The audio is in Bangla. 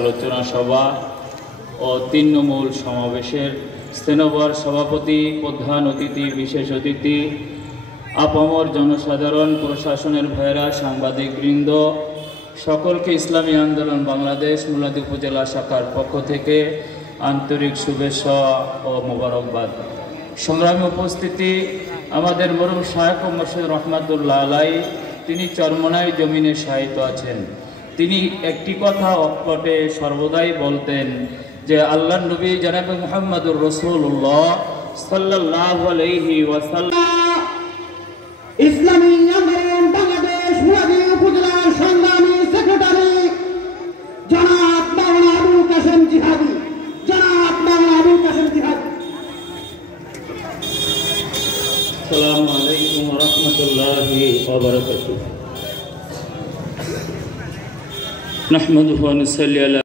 আলোচনা সভা ও তৃণমূল সমাবেশের স্থেনবর সভাপতি, প্রধান অতিথি, বিশেষ অতিথি, আপামর জনসাধারণ, প্রশাসনের ভাইয়েরা, সাংবাদিকবৃন্দ, সকলকে ইসলামী আন্দোলন বাংলাদেশ মুলাদি উপজেলা শাখার পক্ষ থেকে আন্তরিক শুভেচ্ছা ও মোবারকবাদ। সংগ্রামী উপস্থিতি, আমাদের মরহুম শায়খ মুর্শিদ রহমাতুল্লাহ আলাই তিনি চরমনাই জমিনে শায়িত আছেন। তিনি একটি কথা অকপটে সর্বদাই বলতেন যে আল্লাহর নবী জনাব মুহাম্মদুর রাসূলুল্লাহ সাল্লাল্লাহু আলাইহি ওয়াসাল্লাম ইসলামী আন্দোলন বাংলাদেশ মুলাদি উপজেলার সংগ্রামী সেক্রেটারি জনাব মাওলানা আবুল কাসেম জিহাদি, জনাব মাওলানা আবুল কাসেম জিহাদি। আসসালামু আলাইকুম ওয়া রাহমাতুল্লাহি ওয়া বারাকাতুহু। নাহমাদুহু ওয়া নুসাল্লি আলা